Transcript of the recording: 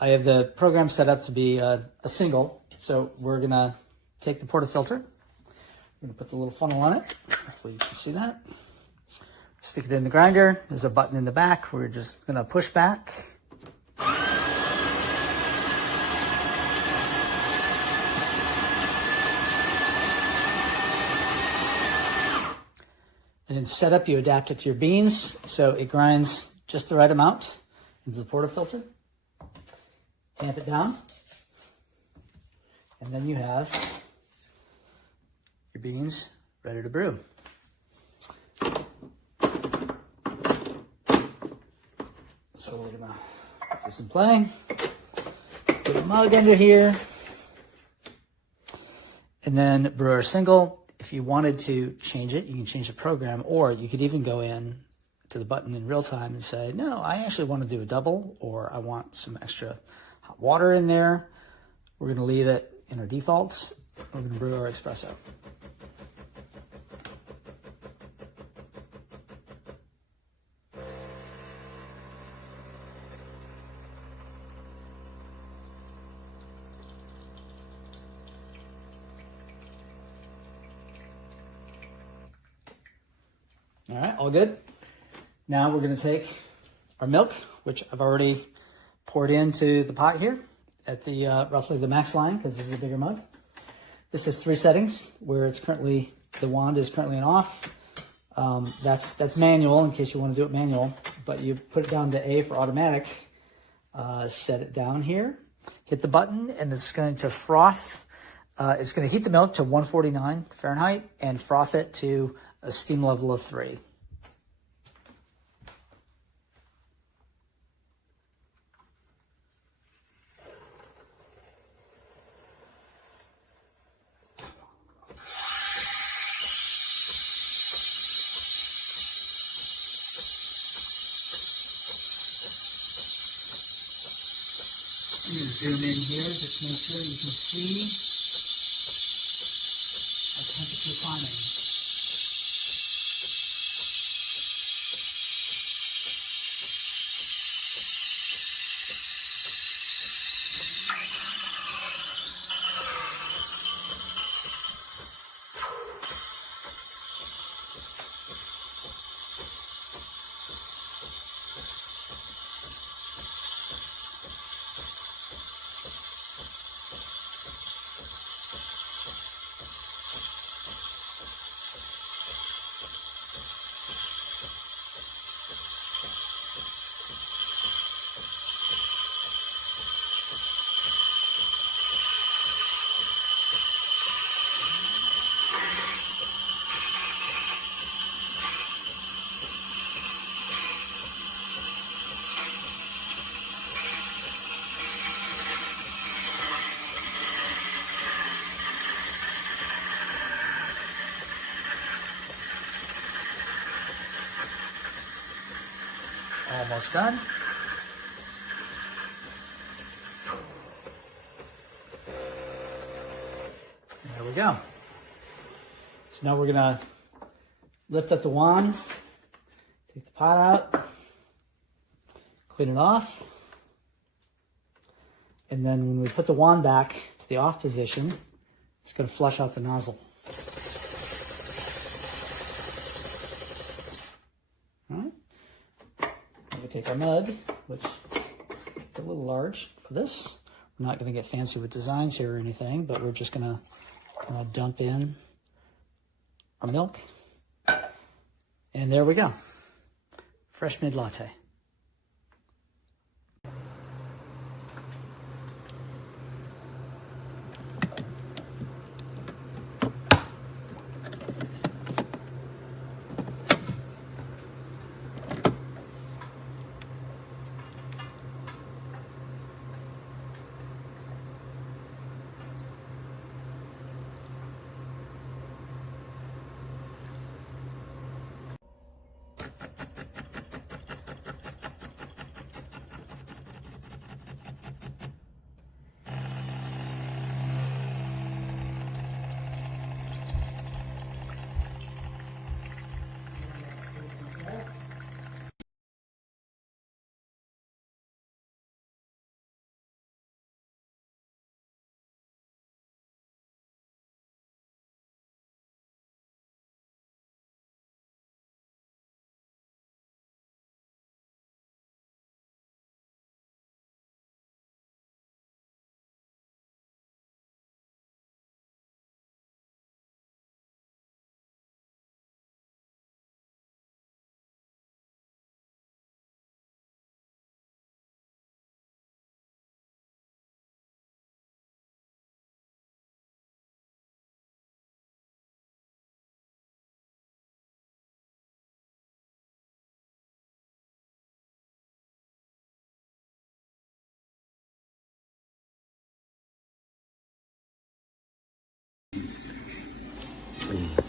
I have the program set up to be a single. So we're gonna take the portafilter. We're gonna put the little funnel on it. Hopefully you can see that. Stick it in the grinder. There's a button in the back. We're just gonna push back. And in setup, you adapt it to your beans, so it grinds just the right amount into the portafilter. Tamp it down, and then you have your beans ready to brew. So we're gonna put this in play, put a mug under here, and then brew our single. If you wanted to change it, you can change the program, or you could even go in to the button in real time and say, no, I actually want to do a double, or I want some extra hot water in there. We're going to leave it in our defaults. We're going to brew our espresso. All right, all good. Now we're going to take our milk, which I've already poured into the pot here at the roughly the max line, because this is a bigger mug. This is 3 settings where it's currently, the wand is currently on off. That's manual in case you want to do it manual, but you put it down to A for automatic. Set it down here, hit the button, and it's going to froth. It's going to heat the milk to 149 Fahrenheit and froth it to a steam level of 3. Zoom in here, just make sure you can see our temperature climbing. Almost done. There we go. So now we're gonna lift up the wand, take the pot out, clean it off, and then when we put the wand back to the off position, it's gonna flush out the nozzle. All right. We take our mug, which is a little large for this. We're not going to get fancy with designs here or anything, but we're just going to dump in our milk. And there we go. Fresh mid latte. coffee.